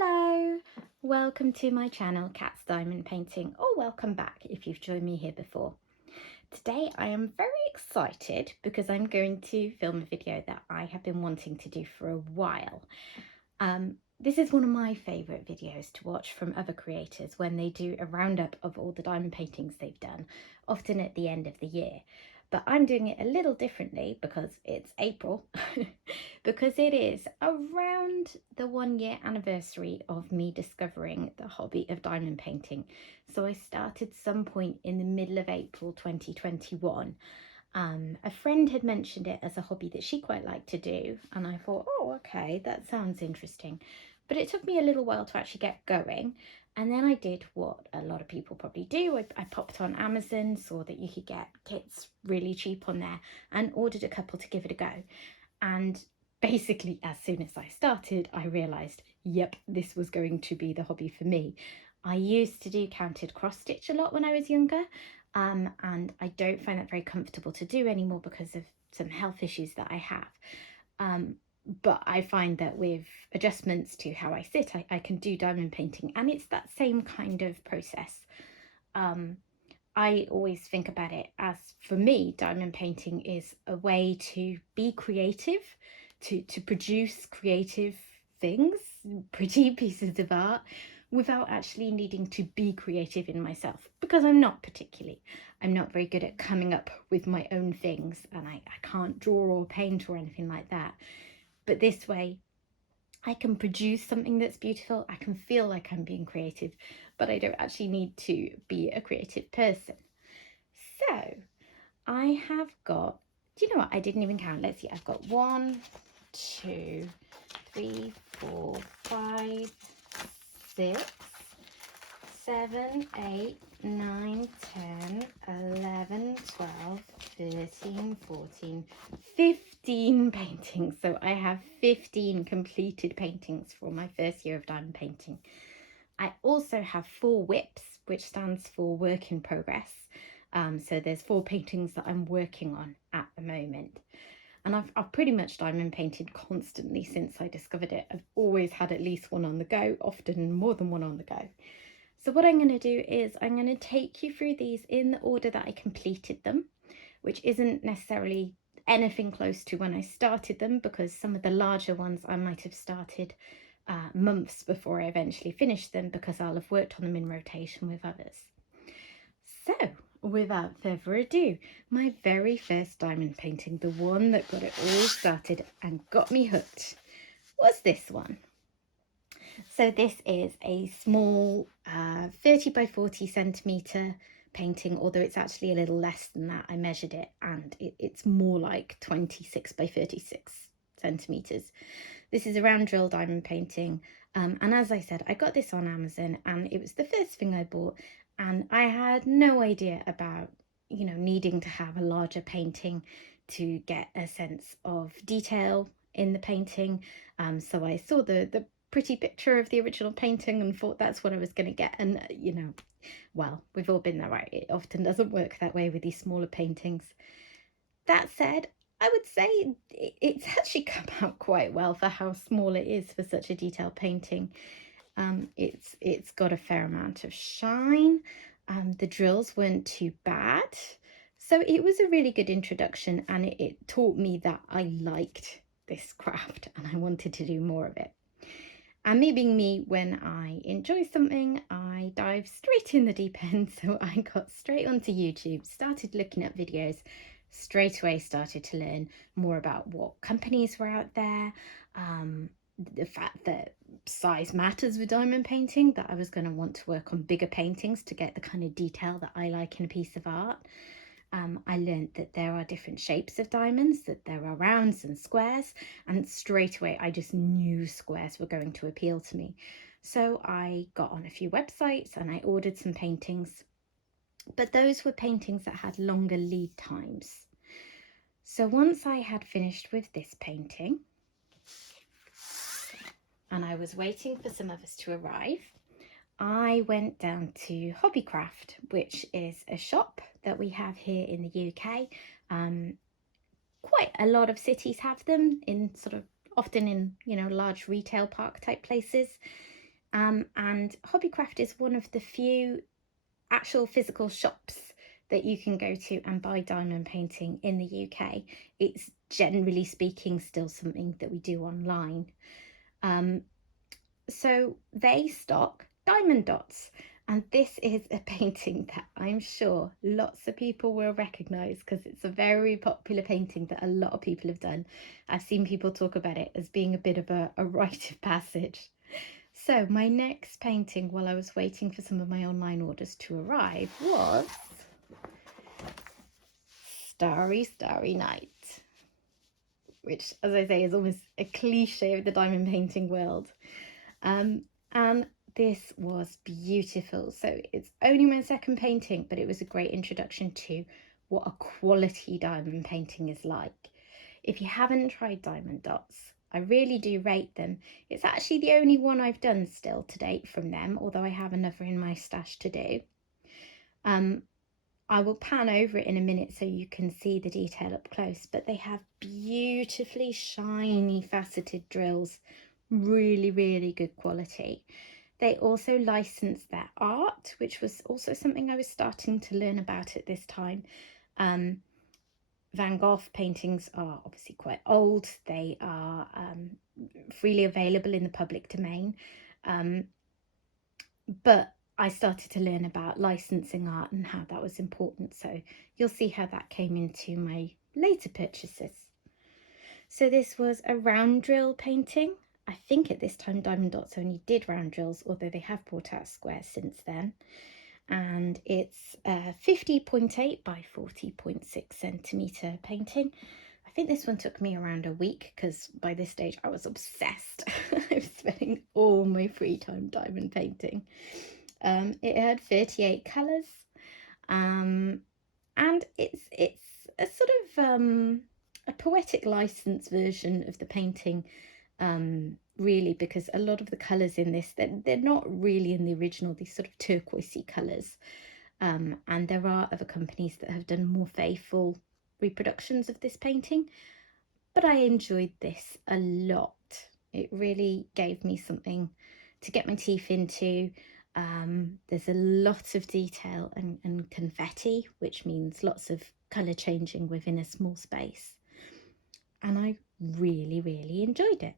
Hello, welcome to my channel Cat's Diamond Painting, or welcome back if you've joined me here before. Today I am very excited because I'm going to film a video that I have been wanting to do for a while. This is one of my favourite videos to watch from other creators when they do a roundup of all the diamond paintings they've done, often at the end of the year. But I'm doing it a little differently because it's April, because it is around the 1 year anniversary of me discovering the hobby of diamond painting. So I started some point in the middle of April 2021. A friend had mentioned it as a hobby that she quite liked to do, and I thought, oh, okay, that sounds interesting. But it took me a little while to actually get going. And then I did what a lot of people probably do. I popped on Amazon, saw that you could get kits really cheap on there, and ordered a couple to give it a go. And basically, as soon as I started, I realised, yep, this was going to be the hobby for me. I used to do counted cross stitch a lot when I was younger, and I don't find that very comfortable to do anymore because of some health issues that I have. But I find that with adjustments to how I sit, I can do diamond painting, and it's that same kind of process. I always think about it as, for me, diamond painting is a way to be creative, to produce creative things, pretty pieces of art, without actually needing to be creative in myself, because I'm not very good at coming up with my own things, and I can't draw or paint or anything like that. But this way, I can produce something that's beautiful. I can feel like I'm being creative, but I don't actually need to be a creative person. So I have got, do you know what? I didn't even count. Let's see. I've got 1, 2, 3, 4, 5, 6, 7, 8, 9, 10, 11, 12, 13, 14, 15 paintings. So I have 15 completed paintings for my first year of diamond painting. I also have 4 whips, which stands for work in progress. So there's 4 paintings that I'm working on at the moment. And I've pretty much diamond painted constantly since I discovered it. I've always had at least one on the go, often more than one on the go. So what I'm going to do is I'm going to take you through these in the order that I completed them, which isn't necessarily anything close to when I started them, because some of the larger ones I might have started months before I eventually finished them, because I'll have worked on them in rotation with others. So without further ado, my very first diamond painting, the one that got it all started and got me hooked, was this one. So this is a small 30 by 40 centimetre painting, although it's actually a little less than that. I measured it, and it's more like 26 by 36 centimetres. This is a round drill diamond painting, and as I said, I got this on Amazon, and it was the first thing I bought, and I had no idea about, you know, needing to have a larger painting to get a sense of detail in the painting. So I saw the pretty picture of the original painting and thought that's what I was going to get. And you know, well, we've all been there, right? It often doesn't work that way with these smaller paintings. That said, I would say it's actually come out quite well for how small it is for such a detailed painting. It's got a fair amount of shine. The drills weren't too bad. So it was a really good introduction, and it taught me that I liked this craft and I wanted to do more of it. And me being me, when I enjoy something, I dive straight in the deep end. So I got straight onto YouTube, started looking at videos, straight away started to learn more about what companies were out there, the fact that size matters with diamond painting, that I was going to want to work on bigger paintings to get the kind of detail that I like in a piece of art. I learned that there are different shapes of diamonds, that there are rounds and squares, and straight away I just knew squares were going to appeal to me. So I got on a few websites and I ordered some paintings, but those were paintings that had longer lead times. So once I had finished with this painting and I was waiting for some others to arrive, I went down to Hobbycraft, which is a shop that we have here in the UK. Quite a lot of cities have them, in sort of often in, you know, large retail park type places. And Hobbycraft is one of the few actual physical shops that you can go to and buy diamond painting in the UK. It's generally speaking still something that we do online. So they stock diamond dots, and this is a painting that I'm sure lots of people will recognise because it's a very popular painting that a lot of people have done. I've seen people talk about it as being a bit of a rite of passage. So my next painting, while I was waiting for some of my online orders to arrive, was Starry, Starry Night, which, as I say, is almost a cliche of the diamond painting world. And this was beautiful. So it's only my second painting, but it was a great introduction to what a quality diamond painting is like. If you haven't tried diamond dots, I really do rate them. It's actually the only one I've done still to date from them, although I have another in my stash to do. I will pan over it in a minute so you can see the detail up close, but they have beautifully shiny faceted drills, really, really good quality. They also license their art, which was also something I was starting to learn about at this time. Van Gogh paintings are obviously quite old. They are freely available in the public domain. But I started to learn about licensing art and how that was important. So you'll see how that came into my later purchases. So this was a round drill painting. I think at this time Diamond Dots only did round drills, although they have brought out squares since then. And it's a 50.8 by 40.6 centimetre painting. I think this one took me around a week because by this stage I was obsessed. I was spending all my free time diamond painting. It had 38 colours, and it's a sort of a poetic license version of the painting, really, because a lot of the colours in this, they're not really in the original, these sort of turquoisey colours, and there are other companies that have done more faithful reproductions of this painting, but I enjoyed this a lot. It really gave me something to get my teeth into. There's a lot of detail and confetti, which means lots of colour changing within a small space, and I really, really enjoyed it.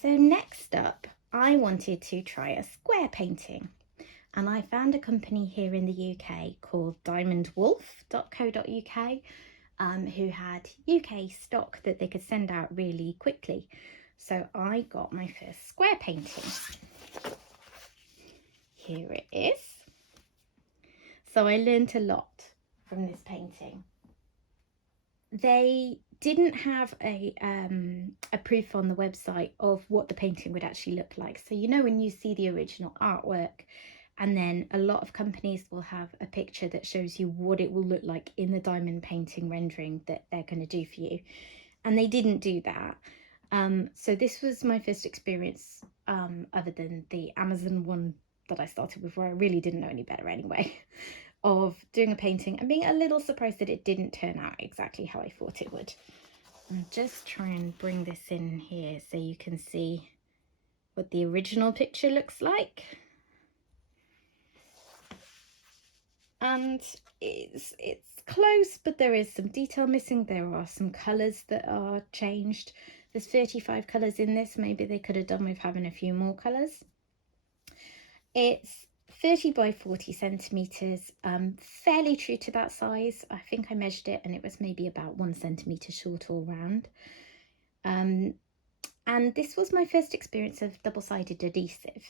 So next up, I wanted to try a square painting, and I found a company here in the UK called diamondwolf.co.uk, who had UK stock that they could send out really quickly. So I got my first square painting. Here it is. So I learned a lot from this painting. They didn't have a proof on the website of what the painting would actually look like. So you know when you see the original artwork, and then a lot of companies will have a picture that shows you what it will look like in the diamond painting rendering that they're going to do for you. And they didn't do that. So this was my first experience, other than the Amazon one that I started with, where I really didn't know any better anyway, of doing a painting and being a little surprised that it didn't turn out exactly how I thought it would. I'll just try and bring this in here so you can see what the original picture looks like. And it's close, but there is some detail missing. There are some colours that are changed. There's 35 colours in this. Maybe they could have done with having a few more colours. It's 30 by 40 centimetres, fairly true to that size. I think I measured it and it was maybe about 1 centimetre short all round. And this was my first experience of double-sided adhesive.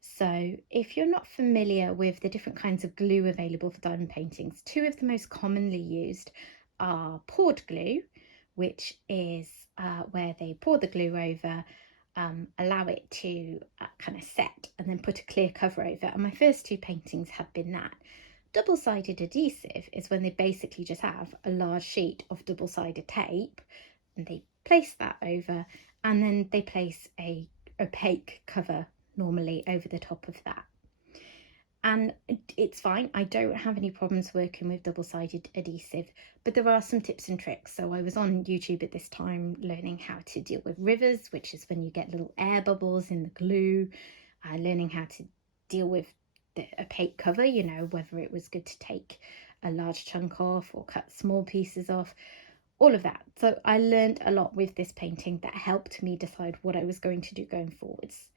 So if you're not familiar with the different kinds of glue available for diamond paintings, two of the most commonly used are poured glue, which is where they pour the glue over, allow it to kind of set, and then put a clear cover over. And my first two paintings have been that. Double-sided adhesive is when they basically just have a large sheet of double-sided tape and they place that over, and then they place a opaque cover normally over the top of that. And it's fine, I don't have any problems working with double-sided adhesive, but there are some tips and tricks. So I was on YouTube at this time learning how to deal with rivers, which is when you get little air bubbles in the glue, learning how to deal with the opaque cover, you know, whether it was good to take a large chunk off or cut small pieces off, all of that. So I learned a lot with this painting that helped me decide what I was going to do going forwards.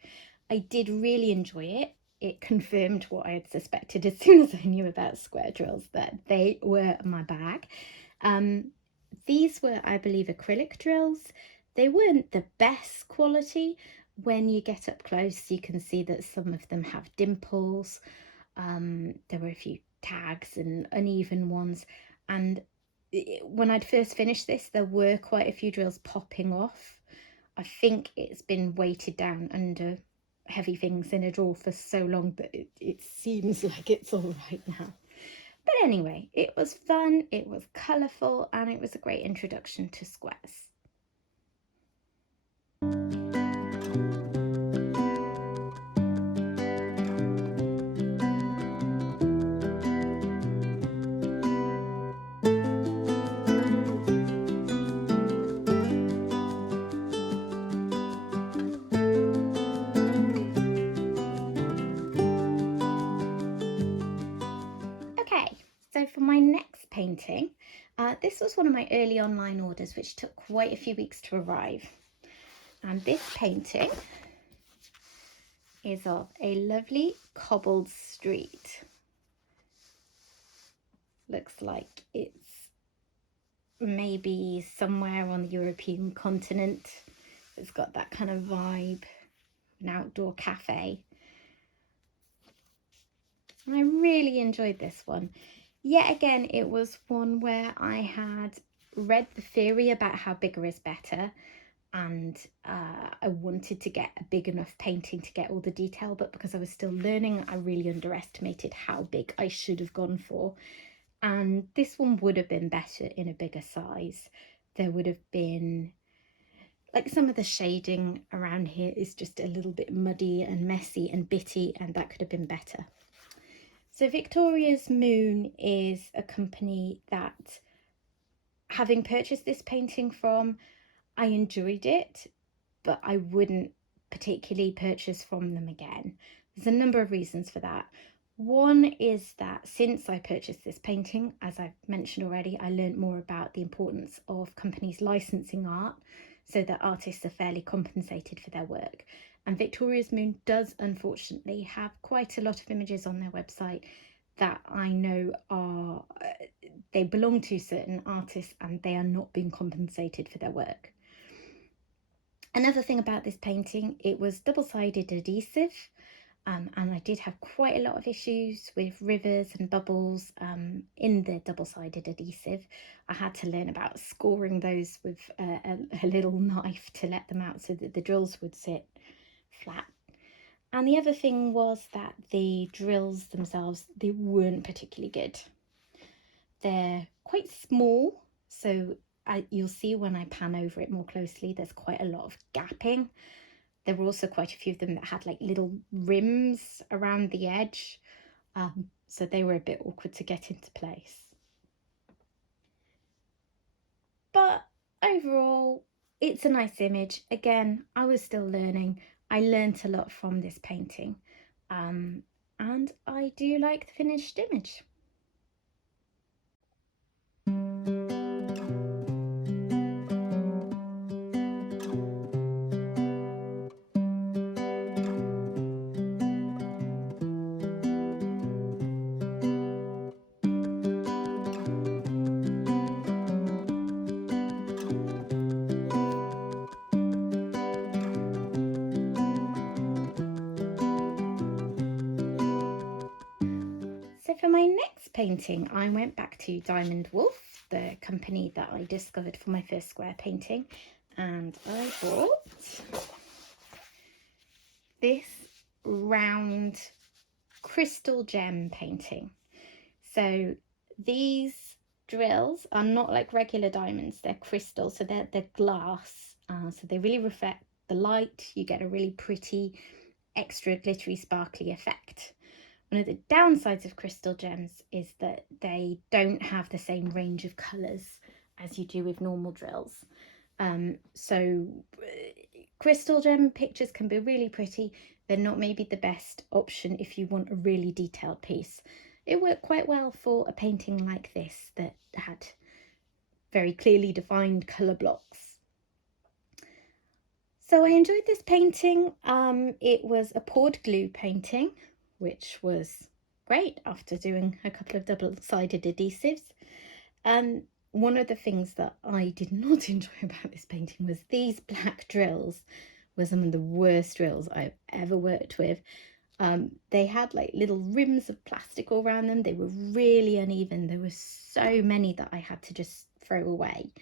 I did really enjoy it. It confirmed what I had suspected as soon as I knew about square drills, that they were my bag. These were, I believe, acrylic drills. They weren't the best quality. When you get up close, you can see that some of them have dimples. There were a few tags and uneven ones. And when I'd first finished this, there were quite a few drills popping off. I think it's been weighted down under heavy things in a drawer for so long that it seems like it's all right now. But anyway, it was fun, it was colourful, and it was a great introduction to squares. So for my next painting, this was one of my early online orders, which took quite a few weeks to arrive. And this painting is of a lovely cobbled street. Looks like it's maybe somewhere on the European continent. It's got that kind of vibe, an outdoor cafe. And I really enjoyed this one. Yet again, it was one where I had read the theory about how bigger is better, and I wanted to get a big enough painting to get all the detail, but because I was still learning, I really underestimated how big I should have gone for. And this one would have been better in a bigger size. There would have been, like, some of the shading around here is just a little bit muddy and messy and bitty, and that could have been better. So Victoria's Moon is a company that, having purchased this painting from, I enjoyed it, but I wouldn't particularly purchase from them again. There's a number of reasons for that. One is that since I purchased this painting, as I've mentioned already, I learned more about the importance of companies licensing art so that artists are fairly compensated for their work. And Victoria's Moon does unfortunately have quite a lot of images on their website that I know are, they belong to certain artists and they are not being compensated for their work. Another thing about this painting, it was double-sided adhesive, and I did have quite a lot of issues with rivers and bubbles in the double-sided adhesive. I had to learn about scoring those with a little knife to let them out so that the drills would sit flat. And the other thing was that the drills themselves, they weren't particularly good. They're quite small, so you'll see when I pan over it more closely, there's quite a lot of gapping. There were also quite a few of them that had like little rims around the edge, so they were a bit awkward to get into place. But overall, it's a nice image. Again, I was still learning. I learnt a lot from this painting, and I do like the finished image. So for my next painting, I went back to Diamond Wolf, the company that I discovered for my first square painting, and I bought this round crystal gem painting. So these drills are not like regular diamonds, they're crystal, so they're glass, so they really reflect the light. You get a really pretty, extra glittery, sparkly effect. One of the downsides of crystal gems is that they don't have the same range of colours as you do with normal drills. So crystal gem pictures can be really pretty. They're not maybe the best option if you want a really detailed piece. It worked quite well for a painting like this that had very clearly defined colour blocks. So I enjoyed this painting. It was a poured glue painting, which was great after doing a couple of double-sided adhesives. One of the things that I did not enjoy about this painting was these black drills were some of the worst drills I've ever worked with. They had like little rims of plastic all around them. They were really uneven. There were so many that I had to just throw away.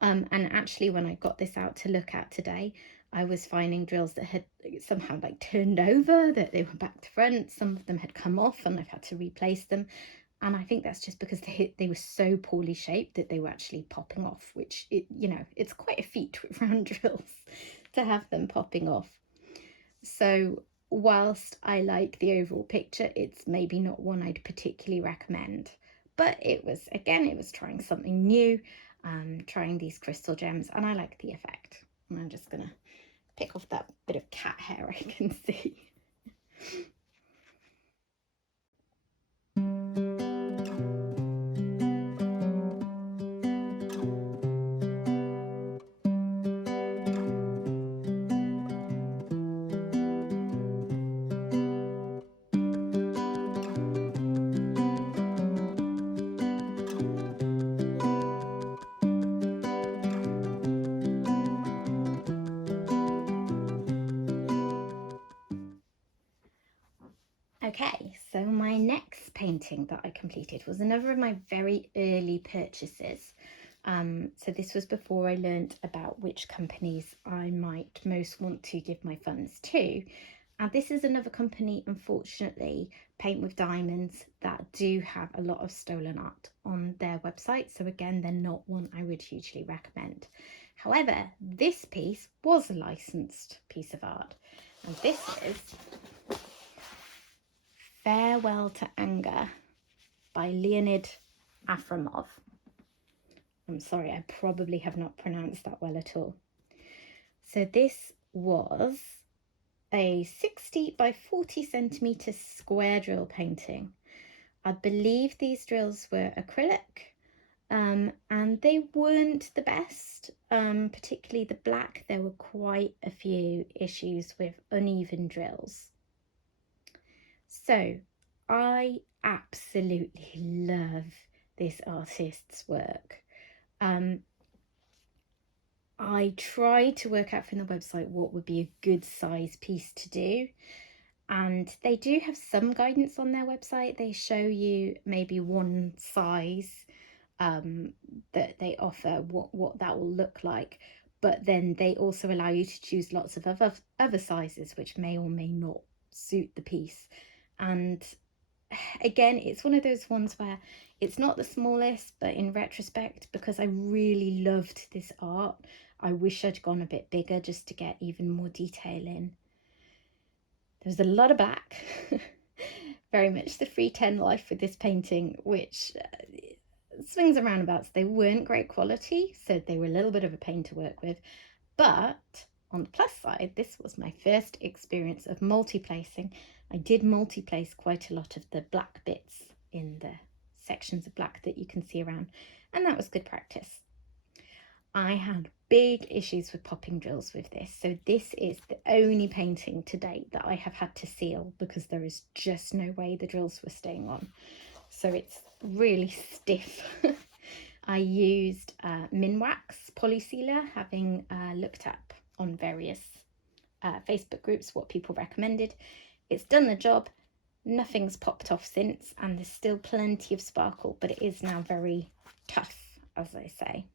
And actually, when I got this out to look at today, I was finding drills that had somehow like turned over, that they were back to front. Some of them had come off and I've had to replace them. And I think that's just because they were so poorly shaped that they were actually popping off, which, it's quite a feat with round drills to have them popping off. So whilst I like the overall picture, it's maybe not one I'd particularly recommend. But it was trying something new, trying these crystal gems, and I like the effect. And I'm just gonna pick off that bit of cat hair I can see. Okay, so my next painting that I completed was another of my very early purchases. So this was before I learned about which companies I might most want to give my funds to. And this is another company, unfortunately, Paint with Diamonds, that do have a lot of stolen art on their website. So again, they're not one I would hugely recommend. However, this piece was a licensed piece of art. And this is Farewell to Anger by Leonid Afremov. I'm sorry, I probably have not pronounced that well at all. So this was a 60 by 40 centimetre square drill painting. I believe these drills were acrylic, and they weren't the best, particularly the black. There were quite a few issues with uneven drills. So I absolutely love this artist's work. I tried to work out from the website what would be a good size piece to do, and they do have some guidance on their website. They show you maybe one size that they offer, what that will look like, but then they also allow you to choose lots of other sizes which may or may not suit the piece. And again, it's one of those ones where it's not the smallest, but in retrospect, because I really loved this art, I wish I'd gone a bit bigger just to get even more detail in. There's a lot of black, very much the 310 life with this painting, which swings and roundabouts. They weren't great quality, so they were a little bit of a pain to work with. But on the plus side, this was my first experience of multi-placing. I did multi-place quite a lot of the black bits in the sections of black that you can see around, and that was good practice. I had big issues with popping drills with this, so this is the only painting to date that I have had to seal because there is just no way the drills were staying on. So it's really stiff. I used Minwax polysealer, having looked up on various Facebook groups what people recommended. It's done the job. Nothing's popped off since, and there's still plenty of sparkle, but it is now very tough, as I say.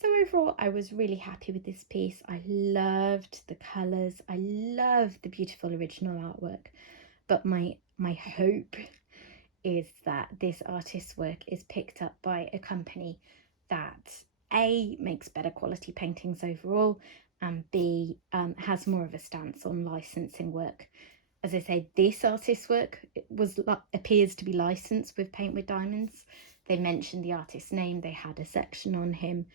So overall, I was really happy with this piece. I loved the colours. I loved the beautiful original artwork. But my hope is that this artist's work is picked up by a company that A, makes better quality paintings overall, and B, has more of a stance on licensing work. As I say, this artist's work appears to be licensed with Paint with Diamonds. They mentioned the artist's name, they had a section on him,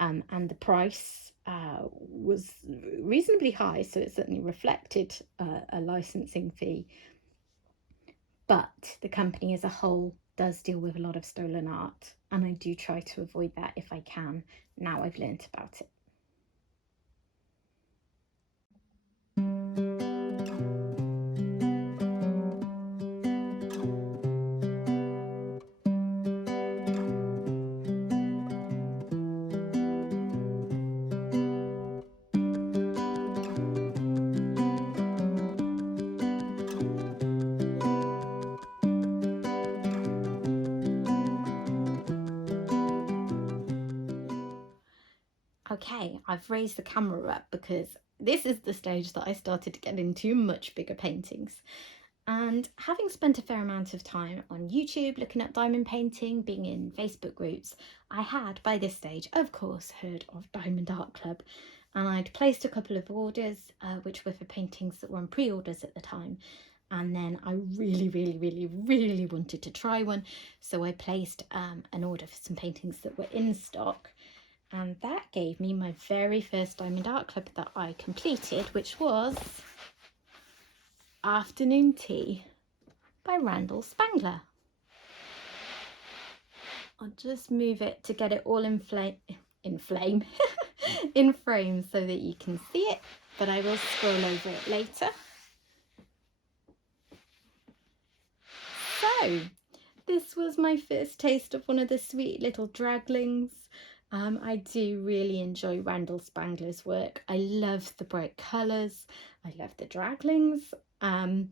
and the price was reasonably high, so it certainly reflected a licensing fee. But the company as a whole does deal with a lot of stolen art, and I do try to avoid that if I can, now I've learnt about it. Okay, I've raised the camera up because this is the stage that I started to get into much bigger paintings. And having spent a fair amount of time on YouTube looking at diamond painting, being in Facebook groups, I had by this stage, of course, heard of Diamond Art Club, and I'd placed a couple of orders, which were for paintings that were on pre-orders at the time. And then I really wanted to try one, so I placed an order for some paintings that were in stock. And that gave me my very first Diamond Art Club that I completed, which was Afternoon Tea by Randall Spangler. I'll just move it to get it all in frame so that you can see it, but I will scroll over it later. So this was my first taste of one of the sweet little draglings. I do really enjoy Randall Spangler's work. I love the bright colours, I love the draglings, and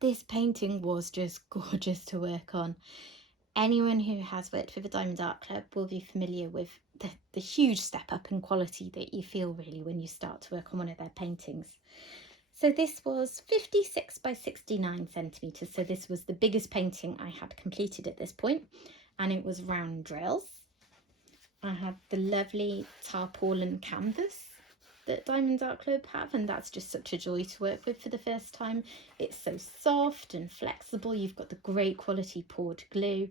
this painting was just gorgeous to work on. Anyone who has worked with a Diamond Art Club will be familiar with the huge step up in quality that you feel really when you start to work on one of their paintings. So this was 56 by 69 centimetres, so this was the biggest painting I had completed at this point, and it was round drills. I had the lovely tarpaulin canvas that Diamond Art Club have, and that's just such a joy to work with for the first time. It's so soft and flexible. You've got the great quality poured glue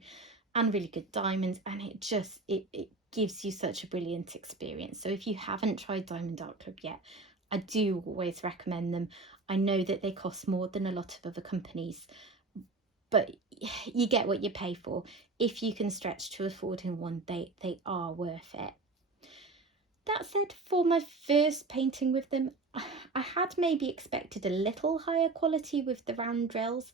and really good diamonds, and it gives you such a brilliant experience. So if you haven't tried Diamond Art Club yet, I do always recommend them. I know that they cost more than a lot of other companies, but you get what you pay for. If you can stretch to affording one, they are worth it. That said, for my first painting with them, I had maybe expected a little higher quality with the round drills.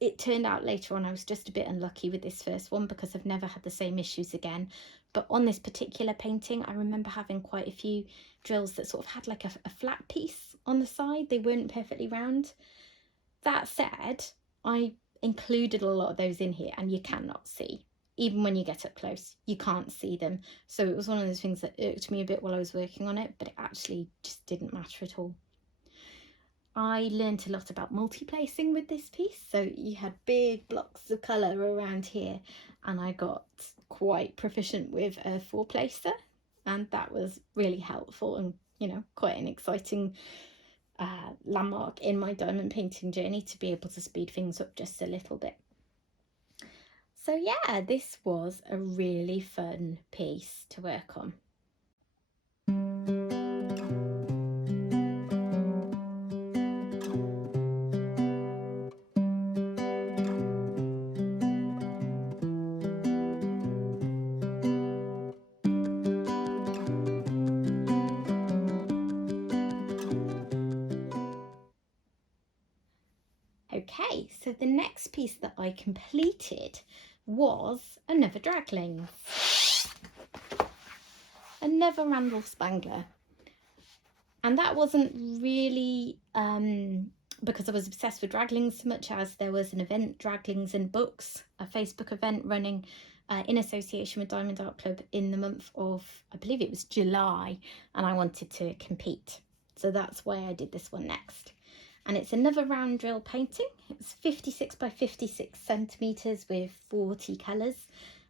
It turned out later on I was just a bit unlucky with this first one because I've never had the same issues again. But on this particular painting, I remember having quite a few drills that sort of had like a flat piece on the side. They weren't perfectly round. That said, I included a lot of those in here, and you cannot see. Even when you get up close, you can't see them. So it was one of those things that irked me a bit while I was working on it, but it actually just didn't matter at all. I learned a lot about multi-placing with this piece. So you had big blocks of colour around here, and I got quite proficient with a 4-placer, and that was really helpful and, you know, quite an exciting landmark in my diamond painting journey to be able to speed things up just a little bit. So yeah, this was a really fun piece to work on. Okay, so the next piece that I completed was another dragling, another Randall Spangler, and that wasn't really because I was obsessed with draglings so much as there was an event, Draglings and Books, a Facebook event running in association with Diamond Art Club in the month of, I believe it was July, and I wanted to compete. So that's why I did this one next. And it's another round drill painting. It's 56 by 56 centimetres with 40 colours.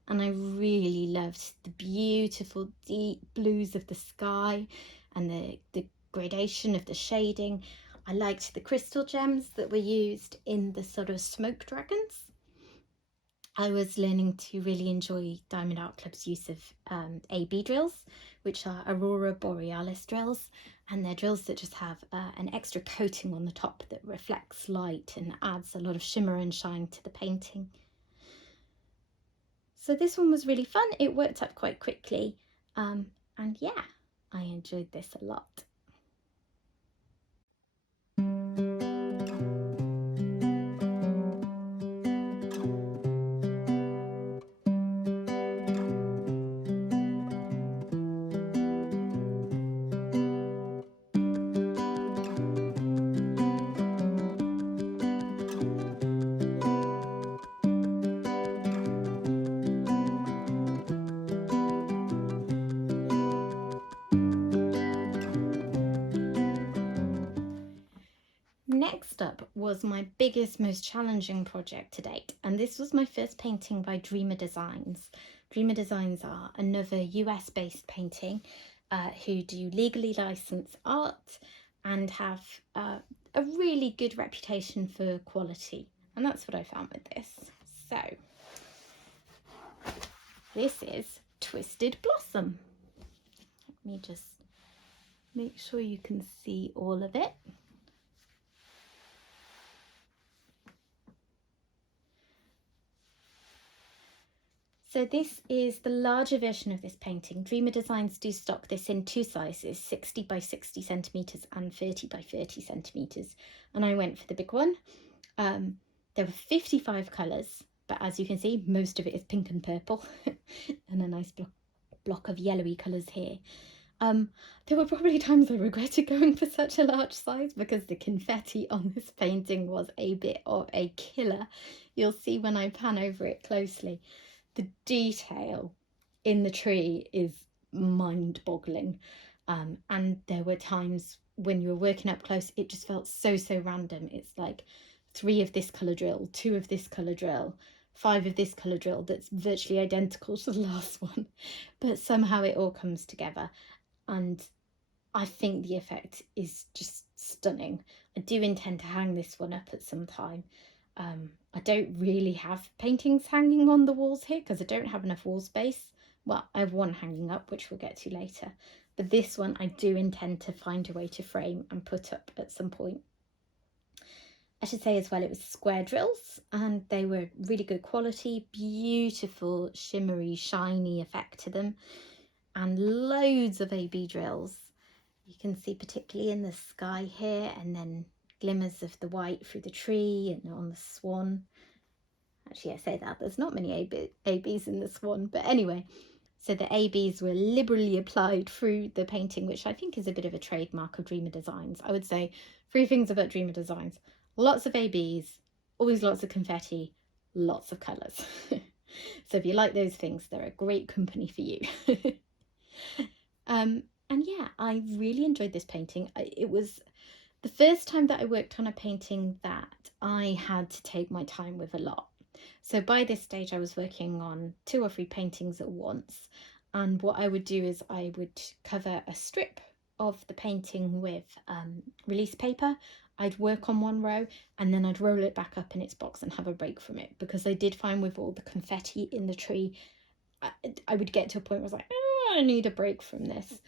And I really loved the beautiful deep blues of the sky and the gradation of the shading. I liked the crystal gems that were used in the sort of smoke dragons. I was learning to really enjoy Diamond Art Club's use of AB drills, which are Aurora Borealis drills, and they're drills that just have an extra coating on the top that reflects light and adds a lot of shimmer and shine to the painting. So this one was really fun. It worked up quite quickly, and yeah, I enjoyed this a lot. Next up was my biggest, most challenging project to date, and this was my first painting by Dreamer Designs. Dreamer Designs are another US-based painting who do legally licensed art and have a really good reputation for quality, and that's what I found with this. So this is Twisted Blossom. Let me just make sure you can see all of it. So this is the larger version of this painting. Dreamer Designs do stock this in two sizes, 60 by 60 centimetres and 30 by 30 centimetres. And I went for the big one. There were 55 colours, but as you can see, most of it is pink and purple and a nice block of yellowy colours here. There were probably times I regretted going for such a large size because the confetti on this painting was a bit of a killer. You'll see when I pan over it closely. The detail in the tree is mind-boggling, and there were times when you were working up close it just felt so random. It's like 3 of this colour drill, 2 of this colour drill, 5 of this colour drill that's virtually identical to the last one, but somehow it all comes together, and I think the effect is just stunning. I do intend to hang this one up at some time. I don't really have paintings hanging on the walls here because I don't have enough wall space. Well, I have one hanging up, which we'll get to later. But this one I do intend to find a way to frame and put up at some point. I should say as well, it was square drills and they were really good quality, beautiful, shimmery, shiny effect to them, and loads of AB drills. You can see particularly in the sky here, and then glimmers of the white through the tree and on the swan. Actually, I say that, there's not many ABs in the swan, but anyway. So the ABs were liberally applied through the painting, which I think is a bit of a trademark of Dreamer Designs. I would say 3 things about Dreamer Designs: lots of ABs, always lots of confetti, lots of colours. So if you like those things, they're a great company for you. And yeah, I really enjoyed this painting. It was the first time that I worked on a painting that I had to take my time with a lot. So by this stage I was working on 2 or 3 paintings at once, and what I would do is I would cover a strip of the painting with release paper. I'd work on one row and then I'd roll it back up in its box and have a break from it, because I did find with all the confetti in the tree I would get to a point where I was like, oh, I need a break from this.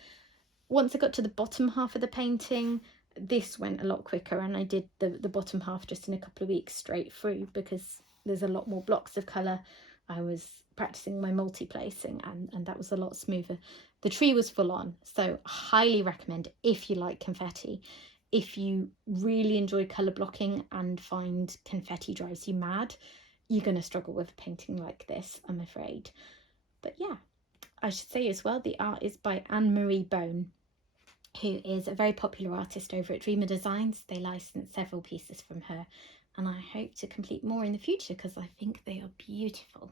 Once I got to the bottom half of the painting, this went a lot quicker, and I did the bottom half just in a couple of weeks straight through because there's a lot more blocks of colour. I was practicing my multi-placing and that was a lot smoother. The tree was full on, so highly recommend if you like confetti. If you really enjoy colour blocking and find confetti drives you mad, you're going to struggle with a painting like this, I'm afraid. But yeah, I should say as well, the art is by Anne-Marie Bone. who is a very popular artist over at Dreamer Designs. They licensed several pieces from her, and I hope to complete more in the future because I think they are beautiful.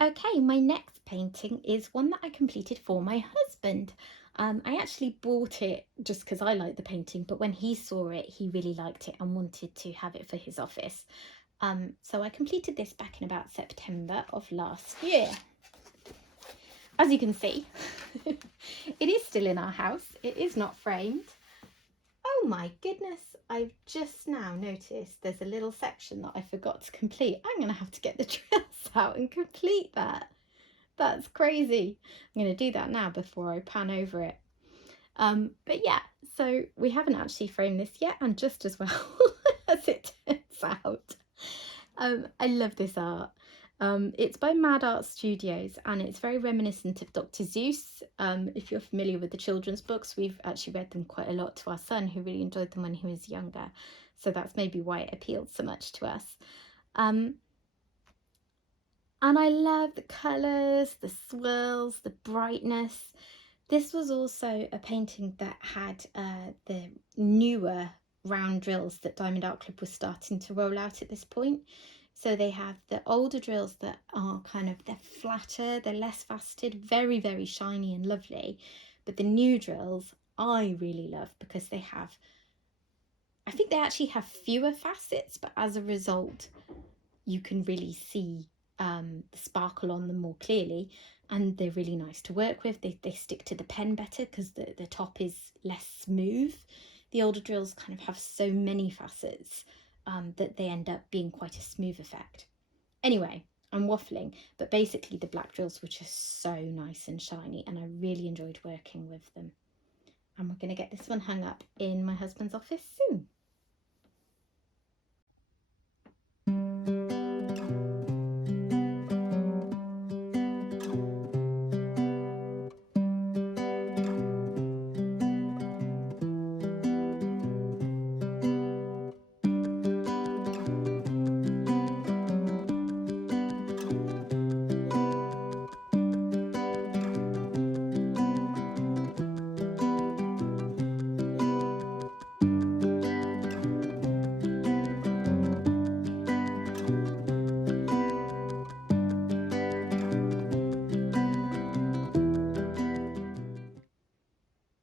Okay, my next painting is one that I completed for my husband. I actually bought it just because I like the painting, but when he saw it, he really liked it and wanted to have it for his office. So I completed this back in about September of last year. As you can see, it is still in our house. It is not framed. Oh my goodness, I've just now noticed there's a little section that I forgot to complete. I'm going to have to get the drills out and complete that. That's crazy. I'm going to do that now before I pan over it. But yeah, so we haven't actually framed this yet, and just as well as it turns out. I love this art. It's by Mad Art Studios, and it's very reminiscent of Dr. Seuss. If you're familiar with the children's books, we've actually read them quite a lot to our son, who really enjoyed them when he was younger. So that's maybe why it appealed so much to us. And I love the colours, the swirls, the brightness. This was also a painting that had the newer round drills that Diamond Art Club was starting to roll out at this point. So they have the older drills that are they're flatter, they're less faceted, very, very shiny and lovely. But the new drills I really love because I think they actually have fewer facets, but as a result, you can really see the sparkle on them more clearly, and they're really nice to work with. They stick to the pen better because the top is less smooth. The older drills have so many facets that they end up being quite a smooth effect. Anyway, I'm waffling, but basically the black drills were just so nice and shiny, and I really enjoyed working with them. And we're going to get this one hung up in my husband's office soon.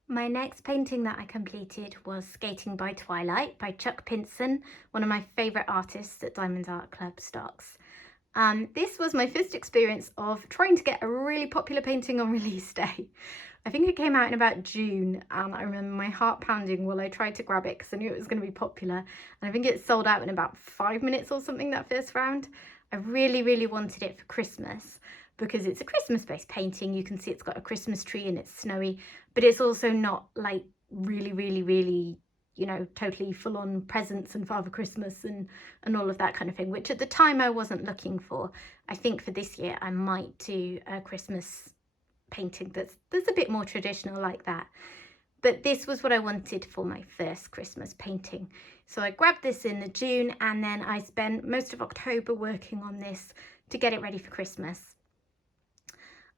My next painting that I completed was Skating by Twilight by Chuck Pinson, one of my favourite artists that Diamond Art Club stocks. This was my first experience of trying to get a really popular painting on release day. I think it came out in about June, and I remember my heart pounding while I tried to grab it because I knew it was going to be popular, and I think it sold out in about 5 minutes or something that first round. I really, really wanted it for Christmas because it's a Christmas-based painting. You can see it's got a Christmas tree and it's snowy, but it's also not like really, really, really, totally full-on presents and Father Christmas and all of that kind of thing, which at the time I wasn't looking for. I think for this year I might do a Christmas painting that's a bit more traditional like that. But this was what I wanted for my first Christmas painting. So I grabbed this in the June, and then I spent most of October working on this to get it ready for Christmas.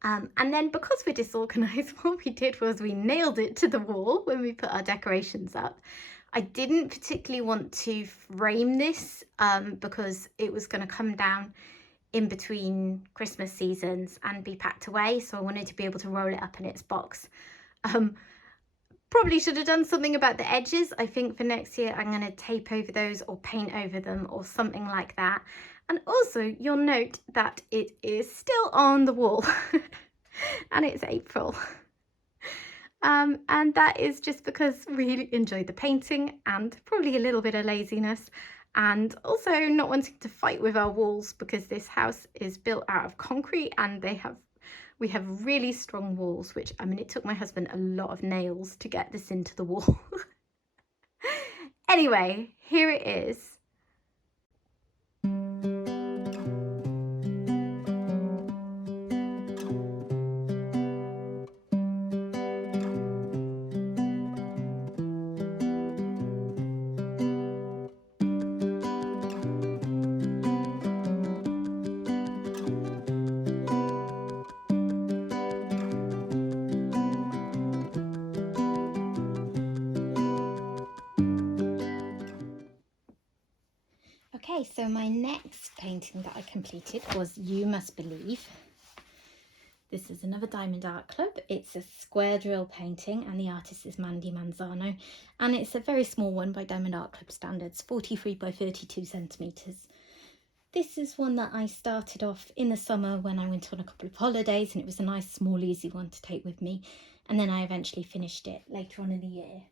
And then because we're disorganized, what we did was we nailed it to the wall when we put our decorations up. I didn't particularly want to frame this because it was going to come down in between Christmas seasons and be packed away. So I wanted to be able to roll it up in its box. Probably should have done something about the edges. I think for next year I'm going to tape over those or paint over them or something like that. And also you'll note that it is still on the wall and it's April. And that is just because really enjoyed the painting and probably a little bit of laziness, and also not wanting to fight with our walls because this house is built out of concrete and we have really strong walls, which, I mean, it took my husband a lot of nails to get this into the wall. Anyway, here it is. Okay, so my next painting that I completed was You Must Believe. This is another Diamond Art Club. It's a square drill painting and the artist is Mandy Manzano, and it's a very small one by Diamond Art Club standards, 43 by 32 centimetres. This is one that I started off in the summer when I went on a couple of holidays, and it was a nice small easy one to take with me, and then I eventually finished it later on in the year.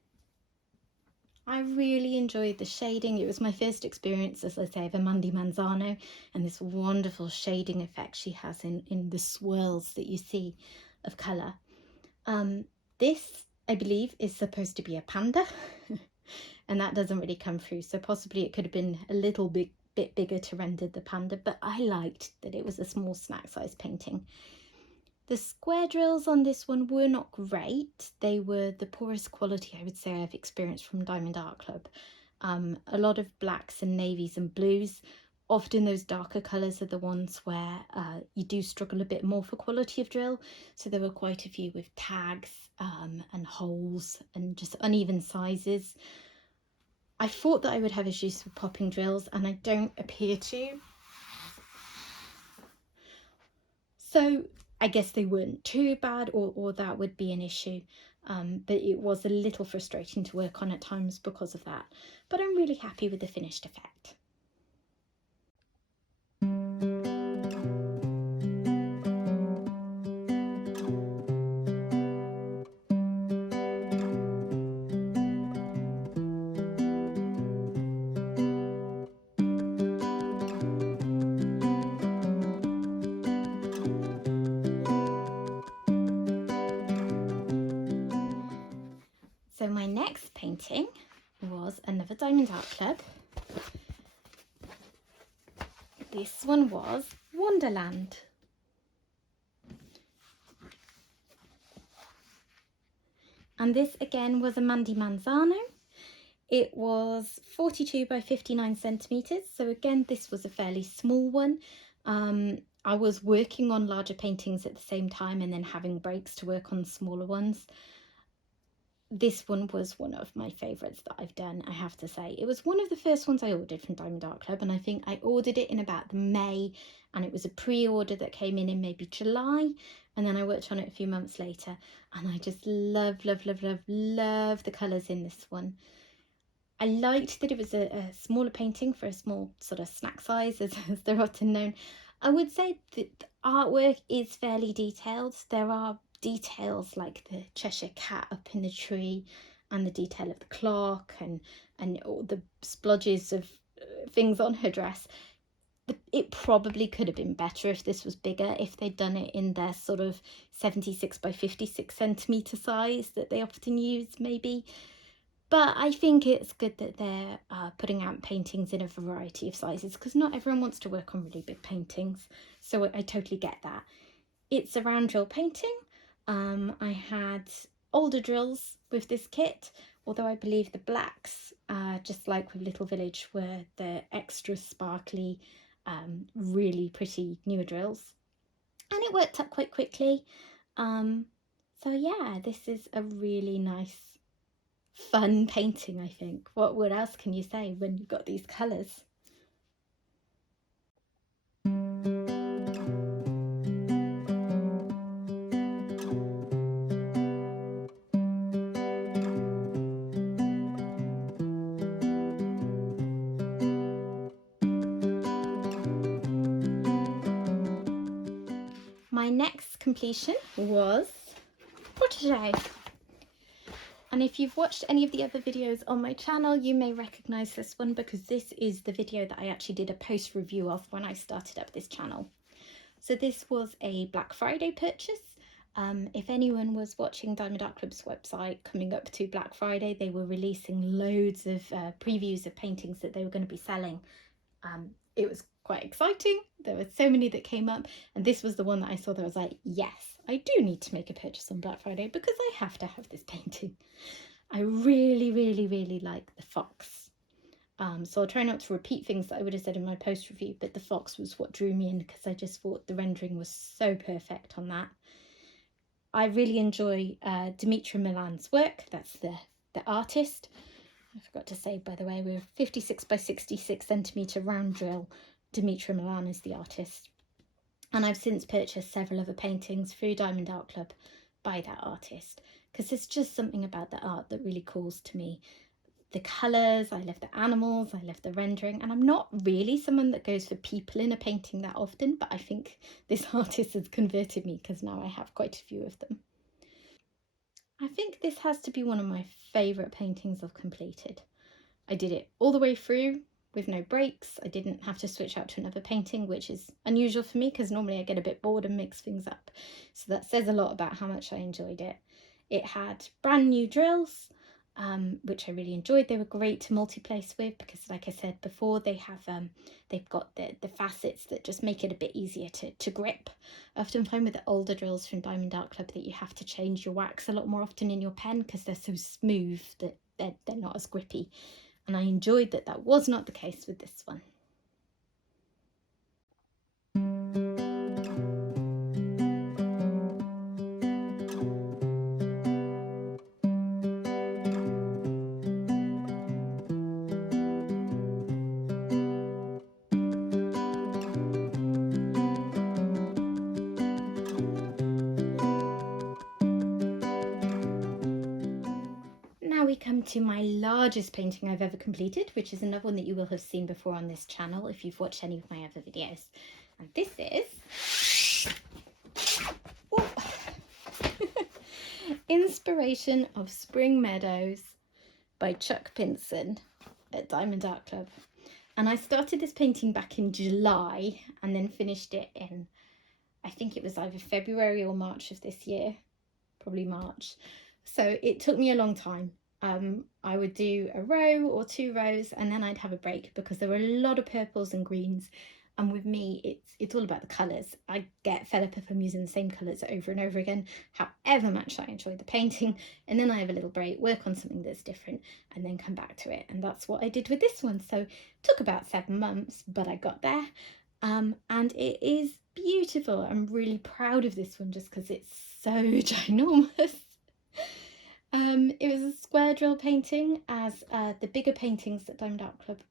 I really enjoyed the shading. It was my first experience, as I say, of Mandy Manzano, and this wonderful shading effect she has in the swirls that you see of colour. This, I believe, is supposed to be a panda, and that doesn't really come through, so possibly it could have been a little bit bigger to render the panda, but I liked that it was a small snack size painting. The square drills on this one were not great. They were the poorest quality I would say I've experienced from Diamond Art Club. A lot of blacks and navies and blues. Often those darker colours are the ones where you do struggle a bit more for quality of drill. So there were quite a few with tags and holes and just uneven sizes. I thought that I would have issues with popping drills, and I don't appear to. So I guess they weren't too bad, or that would be an issue, but it was a little frustrating to work on at times because of that. But I'm really happy with the finished effect. So my next painting was another Diamond Art Club. This one was Wonderland. And this again was a Mandy Manzano. It was 42 by 59 centimetres. So again, this was a fairly small one. I was working on larger paintings at the same time and then having breaks to work on smaller ones. This one was one of my favourites that I've done, I have to say. It was one of the first ones I ordered from Diamond Art Club, and I think I ordered it in about May, and it was a pre-order that came in maybe July, and then I worked on it a few months later, and I just love the colours in this one. I liked that it was a smaller painting for a small sort of snack size, as they're often known. I would say that the artwork is fairly detailed. There are details like the Cheshire Cat up in the tree, and the detail of the clock, and all the splodges of things on her dress. It probably could have been better if this was bigger, if they'd done it in their sort of 76 by 56 centimetre size that they often use, maybe. But I think it's good that they're putting out paintings in a variety of sizes, because not everyone wants to work on really big paintings, so I totally get that. It's a round drill painting. I had older drills with this kit, although I believe the blacks, just like with Little Village, were the extra sparkly, really pretty newer drills. And it worked up quite quickly. So yeah, this is a really nice, fun painting, I think. What else can you say when you've got these colours? My next completion was Protégé. And if you've watched any of the other videos on my channel, you may recognise this one because this is the video that I actually did a post review of when I started up this channel. So this was a Black Friday purchase. If anyone was watching Diamond Art Club's website coming up to Black Friday, they were releasing loads of previews of paintings that they were going to be selling. It was quite exciting. There were so many that came up, and this was the one that I saw that I was like, yes, I do need to make a purchase on Black Friday because I have to have this painting. I really, really, really like the fox. So I'll try not to repeat things that I would have said in my post review, but the fox was what drew me in because I just thought the rendering was so perfect on that. I really enjoy Dimitra Milan's work. That's the artist. I forgot to say, by the way, we're 56 by 66 centimetre round drill. Dimitra Milan is the artist. And I've since purchased several other paintings through Diamond Art Club by that artist, because there's just something about the art that really calls to me. The colours, I love the animals, I love the rendering, and I'm not really someone that goes for people in a painting that often, but I think this artist has converted me because now I have quite a few of them. I think this has to be one of my favourite paintings I've completed. I did it all the way through with no breaks. I didn't have to switch out to another painting, which is unusual for me because normally I get a bit bored and mix things up. So that says a lot about how much I enjoyed it. It had brand new drills, which I really enjoyed. They were great to multi-place with because, like I said before, they've got the facets that just make it a bit easier to grip. I often find with the older drills from Diamond Art Club that you have to change your wax a lot more often in your pen because they're so smooth that they're not as grippy. And I enjoyed that that was not the case with this one. Now we come to my largest painting I've ever completed, which is another one that you will have seen before on this channel if you've watched any of my other videos. And this is Inspiration of Spring Meadows by Chuck Pinson at Diamond Art Club. And I started this painting back in July and then finished it in, I think it was either February or March of this year, probably March. So it took me a long time. I would do a row or 2 rows and then I'd have a break because there were a lot of purples and greens, and with me it's all about the colours. I get fed up if I'm using the same colours over and over again, however much I enjoy the painting, and then I have a little break, work on something that's different, and then come back to it. And that's what I did with this one. So it took about 7 months, but I got there. And it is beautiful. I'm really proud of this one just because it's so ginormous. It was a square drill painting, as the bigger paintings that Diamond Art Club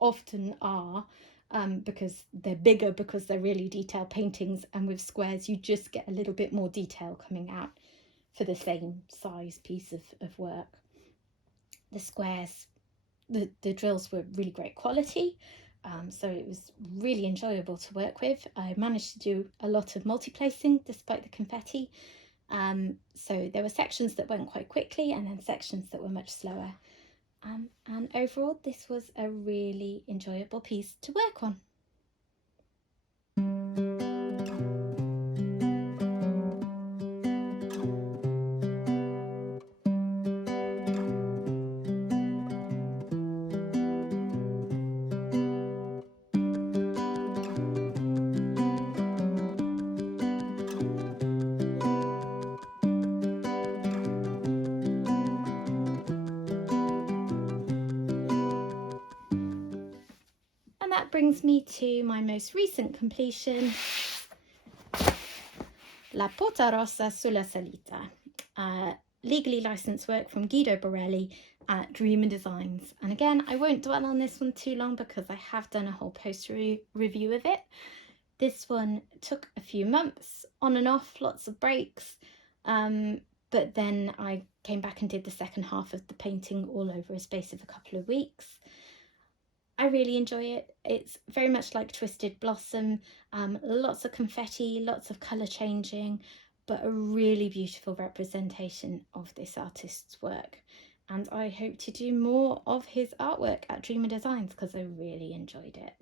often are, because they're bigger, because they're really detailed paintings, and with squares you just get a little bit more detail coming out for the same size piece of work. The squares, the drills were really great quality, so it was really enjoyable to work with. I managed to do a lot of multi-placing despite the confetti. So there were sections that went quite quickly and then sections that were much slower. And overall, this was a really enjoyable piece to work on. And that brings me to my most recent completion, La Porta Rossa sulla Salita, legally licensed work from Guido Borelli at Dreamer Designs. And again, I won't dwell on this one too long because I have done a whole post review of it. This one took a few months, on and off, lots of breaks, but then I came back and did the second half of the painting all over a space of a couple of weeks. I really enjoy it. It's very much like Twisted Blossom, lots of confetti, lots of colour changing, but a really beautiful representation of this artist's work. And I hope to do more of his artwork at Dreamer Designs because I really enjoyed it.